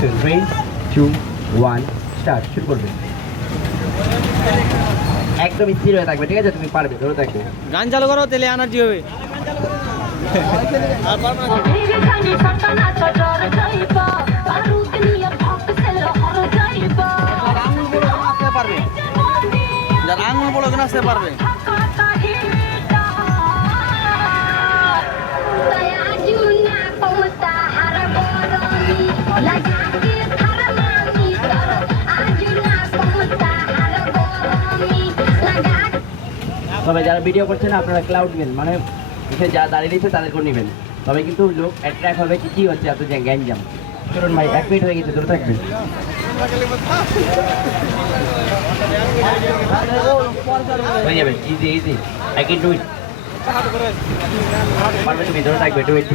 3, 2, 1 start. শুরু করবে। একদম স্থির হয়ে থাকবে, ঠিক আছে? তুমি পারবে, ধরে থাকবে। গান চালু করো, তেলে এনার্জি হবে। যার আঙুল বড় কেন আসতে পারবে। তবে যারা ভিডিও করছেন আপনারা ক্লাউড নেন, মানে যারা দাঁড়িয়ে দিচ্ছে তাদের করে নেবেন, তবে কিন্তু লোক অ্যাট্রাক্ট হবে কি হচ্ছে এত গ্যাঞ্জাম। চলুন ভাই, 1 মিনিট হয়ে গেছে, ধরে থাকবে। হয়ে যাবে, easy easy, I can do it. পারবে তুমি, ধরে থাকবে। Do it.